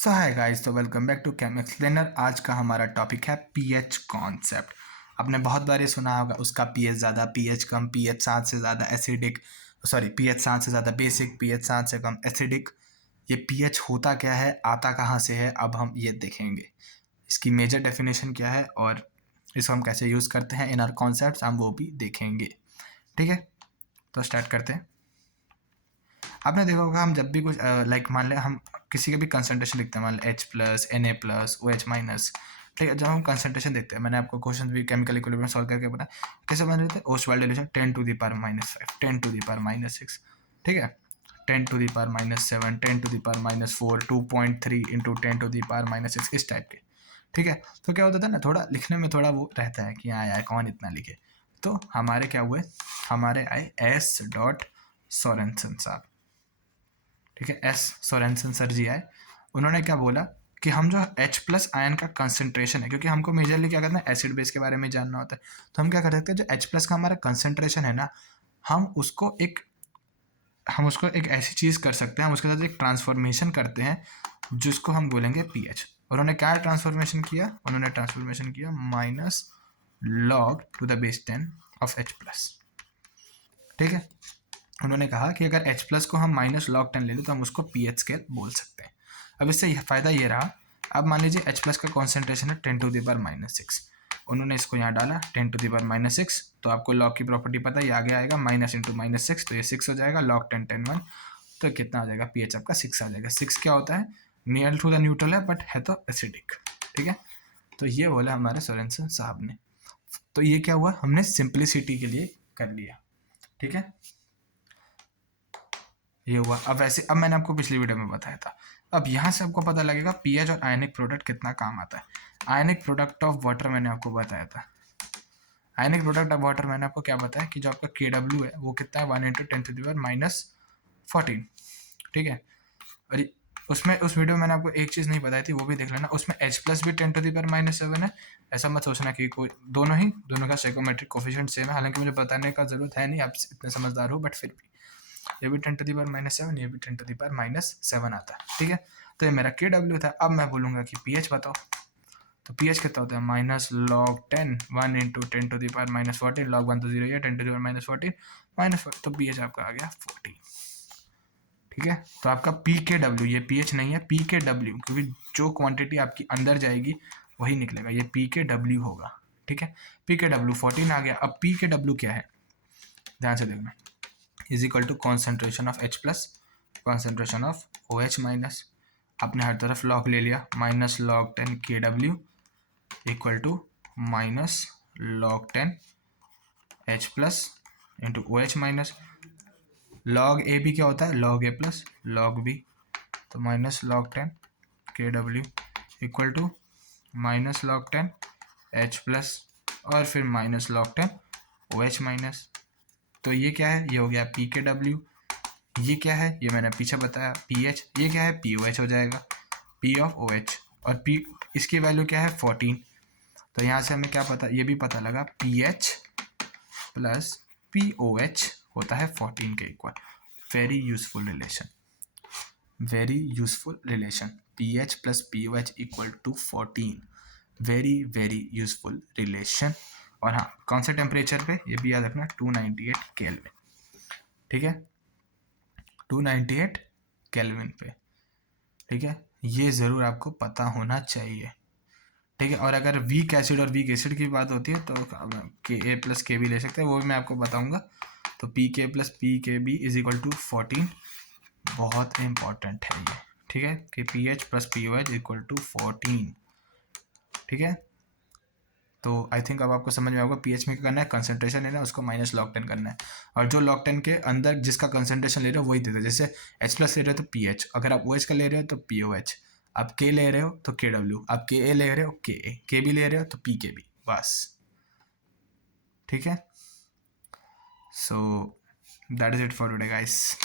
सो hi guys, तो welcome back to chem explainer. आज का हमारा टॉपिक है पीएच कॉन्सेप्ट। आपने बहुत बार ये सुना होगा, उसका पीएच ज़्यादा, पीएच कम, पीएच 7 से ज़्यादा एसिडिक, सॉरी पीएच 7 से ज़्यादा बेसिक, पीएच 7 से कम एसिडिक। ये पीएच होता क्या है, आता कहाँ से है, अब हम ये देखेंगे। इसकी मेजर डेफिनेशन क्या है और इसको हम कैसे यूज़ करते हैं इन आर कॉन्सेप्ट्स, हम वो भी देखेंगे। ठीक है, तो स्टार्ट करते हैं। आपने देखा होगा, हम जब भी कुछ लाइक मान लें हम किसी का भी कंसंट्रेशन लिखते हैं, मान लें H+, Na+, OH-, ठीक है। जब हम कंसंट्रेशन देखते हैं, मैंने आपको क्वेश्चन भी केमिकल इक्विलिब्रियम सॉल्व करके बताया कैसे बन रहे थे। Ostwald dilution 10 to the power -5, 10 to the power -6, ठीक है, 10 to the power -7, 10 to the power -4, 2.3 into 10 to the power -6, इस टाइप के। ठीक है, तो क्या होता था ना, थोड़ा लिखने में थोड़ा वो रहता है कि हाँ यार कौन इतना लिखे। तो हमारे क्या हुए, हमारे आए एस डॉट सोरेनसन साहब। ठीक है, एस सोरेनसन सर जी आए। उन्होंने क्या बोला कि हम जो H+ आयन का कंसंट्रेशन है, क्योंकि हमको मेजरली क्या करना है, एसिड बेस के बारे में जानना होता है, तो हम क्या कर सकते हैं, जो H+ का हमारा कंसंट्रेशन है ना, हम उसको एक ऐसी चीज़ कर सकते हैं, हम उसके साथ एक ट्रांसफॉर्मेशन करते हैं जिसको हम बोलेंगे पीएच। उन्होंने क्या ट्रांसफॉर्मेशन किया, उन्होंने ट्रांसफॉर्मेशन किया -log⁻10 ऑफ H+। ठीक है, उन्होंने कहा कि अगर H+ को हम -log⁻10 ले लें तो हम उसको पीएच स्केल बोल सकते हैं। अब इससे फ़ायदा ये रहा, अब मान लीजिए H+ का कॉन्सेंट्रेशन है 10 टू द पावर -6, उन्होंने इसको यहाँ डाला 10 टू द पावर -6, तो आपको लॉग की प्रॉपर्टी पता है, ये आगे आएगा माइनस इंटू -6, तो ये 6 हो जाएगा, log⁻10 10 1, तो कितना आ जाएगा, पीएच आपका 6 आ जाएगा। 6 क्या होता है, नियर टू द न्यूट्रल है बट है तो एसिडिक। ठीक है, तो ये बोला हमारे सोरेनसन साहब ने। तो ये क्या हुआ, हमने सिंप्लिसिटी के लिए कर लिया। ठीक है, ये हुआ। अब वैसे, अब मैंने आपको पिछली वीडियो में बताया था, अब यहाँ से आपको पता लगेगा पीएच और आयनिक प्रोडक्ट कितना काम आता है। आयनिक प्रोडक्ट ऑफ वाटर मैंने आपको बताया था, आयनिक प्रोडक्ट ऑफ वाटर मैंने आपको क्या बताया कि जो आपका KW है वो कितना है, 1 × 10⁻14। ठीक है, और उसमें उस वीडियो में मैंने आपको एक चीज़ नहीं बताई थी, वो भी देख लेना। उसमें H+ भी 10⁻7 है। ऐसा मत सोचना कि कोई दोनों का साइकोमेट्रिक कोफिशिएंट सेम है, हालांकि मुझे बताने का जरूरत है नहीं, आप इतने समझदार हो, बट फिर भी ये भी 10 टू द पावर -7, ये भी 10 टू द पावर -7 आता है। ठीक है, तो ये मेरा KW था। अब मैं बोलूँगा कि पीएच बताओ, तो पीएच कितना होता है, -log⁻10, 1 × 10 to the power -14, log1 तो 0 ही है, 10 टू द पावर -14, -4, तो पीएच आपका आ गया 40। ठीक है, तो आपका PKW, ये पीएच नहीं है, PKW, क्योंकि जो क्वांटिटी आपकी अंदर जाएगी वही निकलेगा, ये PKW होगा। ठीक है, PKW 14 आ गया। अब PKW क्या है, ध्यान से देखना, is equal to concentration of H+, concentration of OH-। आपने हर तरफ लॉग ले लिया, -log⁻10 KW equal to -log⁻10 H+ into OH-। log A भी क्या होता है, log A plus log B, तो -log⁻10 KW equal to -log⁻10 H+ और फिर -log⁻10 OH-। तो ये क्या है, ये हो गया PKW। ये क्या है, ये मैंने पीछे बताया, पीएच। ये क्या है, POH हो जाएगा, P ऑफ OH, और P इसकी वैल्यू क्या है, 14। तो यहाँ से हमें क्या पता, ये भी पता लगा, PH प्लस POH होता है 14 के equal. Very useful relation, very useful relation, PH plus POH equal to 14, very very useful relation. और हाँ, कौन से टेम्परेचर पे, ये भी याद रखना, 298 केल्विन। ठीक है, 298 केल्विन पे। ठीक है, ये ज़रूर आपको पता होना चाहिए। ठीक है, और अगर वीक एसिड और वीक एसिड की बात होती है तो Ka प्लस KB ले सकते हैं, वो भी मैं आपको बताऊंगा। तो PK plus PKB is equal to 14, बहुत इंपॉर्टेंट है ये। ठीक है, कि PH plus POH equal to 14। ठीक है, तो आई थिंक अब आपको समझ में आएगा, पीएच में क्या करना है, कंसंट्रेशन लेना है, उसको -log⁻10 करना है, और जो log⁻10 के अंदर जिसका कंसंट्रेशन ले रहे हो वही देते हैं। जैसे H+ ले रहे हो तो PH, अगर आप OH का ले रहे हो तो POH, आप K ले रहे हो तो KW, आप Ka ले रहे हो Ka, KB ले रहे हो तो PKB, बस। ठीक है, so that is it for today guys.